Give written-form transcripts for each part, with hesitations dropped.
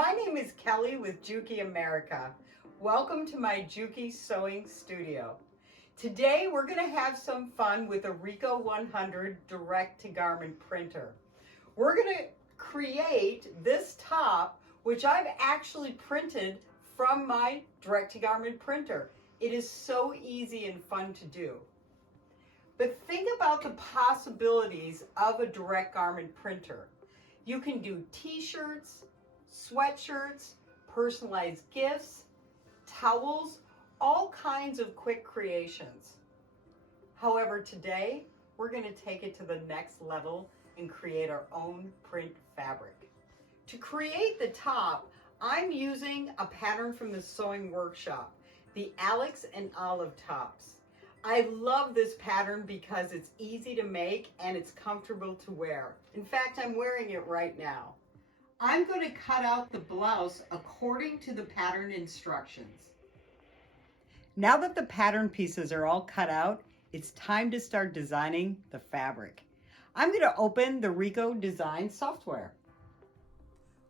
My name is Kelly with JUKI America. Welcome to my JUKI sewing studio. Today we're going to have some fun with a RICOH 100 direct-to-garment printer. We're going to create this top, which I've actually printed from my direct-to-garment printer. It is so easy and fun to do. But think about the possibilities of a direct garment printer. You can do t-shirts, sweatshirts, personalized gifts, towels, all kinds of quick creations. However, today we're going to take it to the next level and create our own print fabric. To create the top, I'm using a pattern from the sewing workshop, the Alex and Olive tops. I love this pattern because it's easy to make and it's comfortable to wear. In fact, I'm wearing it right now. I'm going to cut out the blouse according to the pattern instructions. Now that the pattern pieces are all cut out, it's time to start designing the fabric. I'm going to open the RICOH Design software.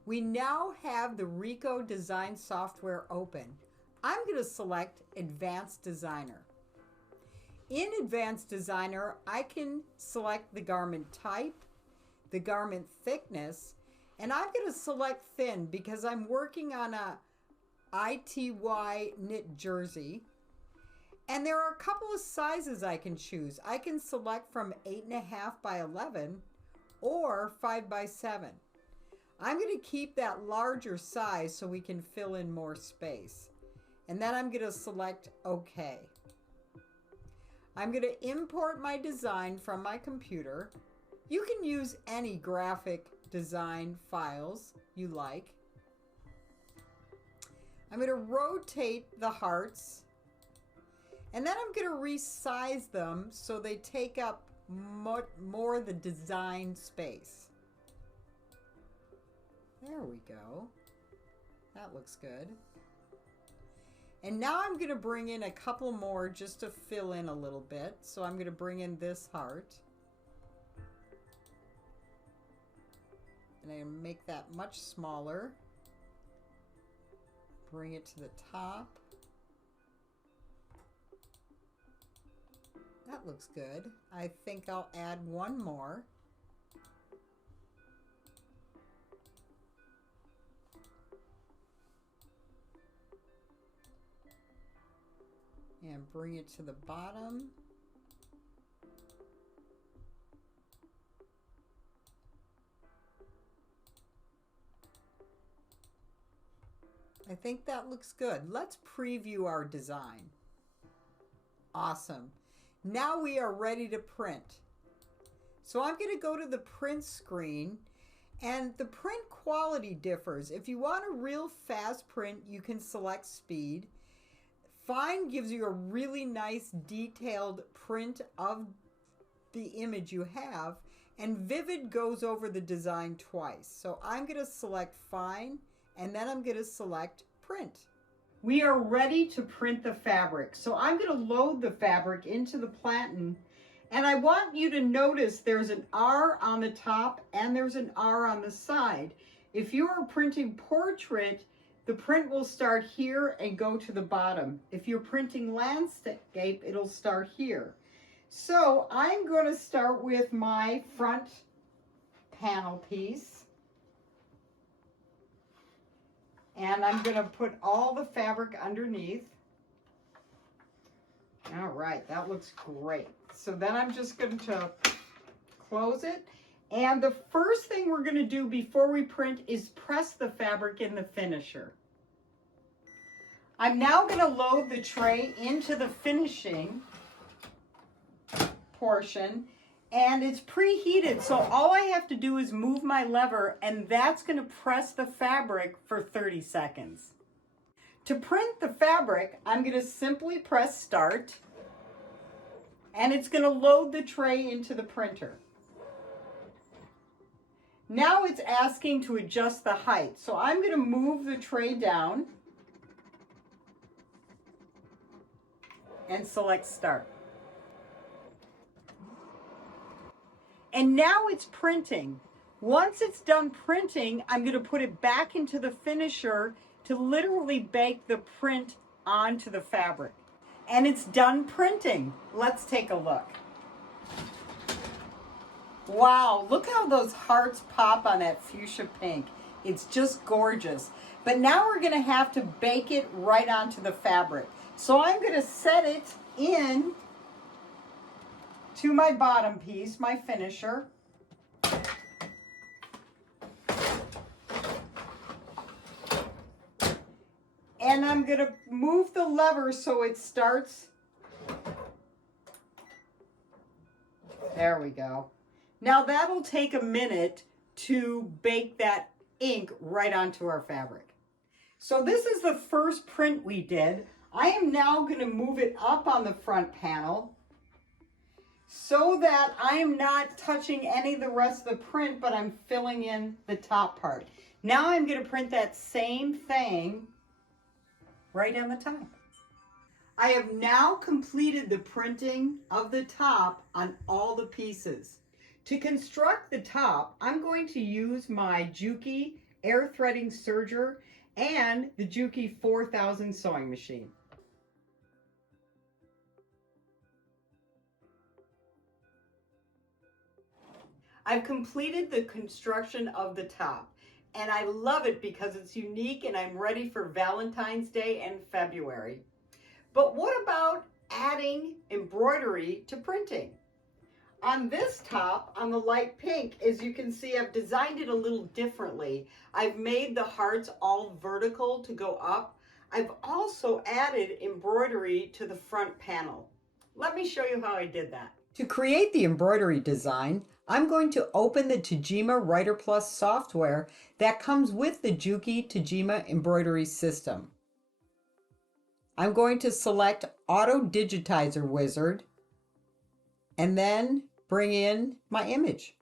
We now have the RICOH Design software open. I'm going to select Advanced Designer. In Advanced Designer, I can select the garment type, the garment thickness, and I'm going to select thin because I'm working on a ITY knit jersey. And there are a couple of sizes I can choose. I can select from 8.5 by 11 or 5 by 7. I'm going to keep that larger size so we can fill in more space. And then I'm going to select OK. I'm going to import my design from my computer. You can use any graphic design files you like. I'm going to rotate the hearts, and then I'm going to resize them so they take up more of the design space. There we go. That looks good. And now I'm going to bring in a couple more just to fill in a little bit. So I'm going to bring in this heart. And I'm going to make that much smaller. Bring it to the top. That looks good. I think I'll add one more. And bring it to the bottom. I think that looks good. Let's preview our design. Awesome. Now we are ready to print. So I'm going to go to the print screen, and the print quality differs. If you want a real fast print, you can select speed. Fine gives you a really nice detailed print of the image you have, and Vivid goes over the design twice. So I'm going to select Fine, and then I'm going to select Print. We are ready to print the fabric. So I'm going to load the fabric into the platen, and I want you to notice there's an R on the top and there's an R on the side. If you are printing portrait, the print will start here and go to the bottom. If you're printing landscape, it'll start here. So I'm going to start with my front panel piece. And I'm going to put all the fabric underneath. All right, that looks great. So then I'm just going to close it. And the first thing we're going to do before we print is press the fabric in the finisher. I'm now going to load the tray into the finishing portion, and it's preheated, so all I have to do is move my lever, and that's going to press the fabric for 30 seconds. To print the fabric, I'm going to simply press start, and it's going to load the tray into the printer. Now it's asking to adjust the height, so I'm going to move the tray down and select start. And now it's printing. Once it's done printing, I'm going to put it back into the finisher to literally bake the print onto the fabric. And it's done printing. Let's take a look. Wow, look how those hearts pop on that fuchsia pink. It's just gorgeous. But now we're going to have to bake it right onto the fabric. So I'm going to set it in to my bottom piece, my finisher. And I'm going to move the lever so it starts. There we go. Now that'll take a minute to bake that ink right onto our fabric. So this is the first print we did. I am now going to move it up on the front panel so that I am not touching any of the rest of the print, but I'm filling in the top part. Now I'm going to print that same thing right on the top. I have now completed the printing of the top on all the pieces. To construct the top, I'm going to use my JUKI air threading serger and the JUKI 4000 sewing machine. I've completed the construction of the top, and I love it because it's unique and I'm ready for Valentine's Day and February. But what about adding embroidery to printing? On this top, on the light pink, as you can see, I've designed it a little differently. I've made the hearts all vertical to go up. I've also added embroidery to the front panel. Let me show you how I did that. To create the embroidery design, I'm going to open the TAJIMA Writer Plus software that comes with the JUKI TAJIMA embroidery system. I'm going to select Auto Digitizer Wizard and then bring in my image.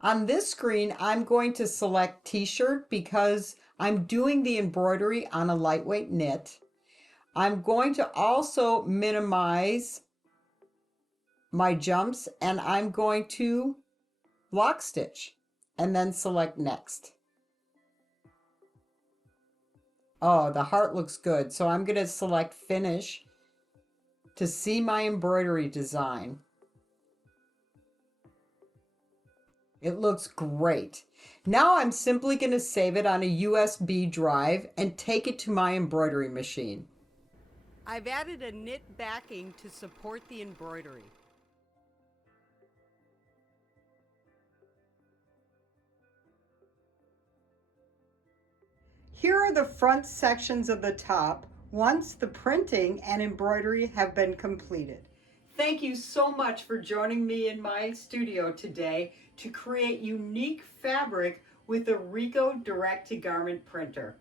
On this screen, I'm going to select T-shirt because I'm doing the embroidery on a lightweight knit. I'm going to also minimize my jumps and I'm going to lock stitch and then select next. Oh, the heart looks good. So I'm going to select finish to see my embroidery design. It looks great. Now I'm simply going to save it on a USB drive and take it to my embroidery machine. I've added a knit backing to support the embroidery. Here are the front sections of the top once the printing and embroidery have been completed. Thank you so much for joining me in my studio today to create unique fabric with the RICOH direct-to-garment printer.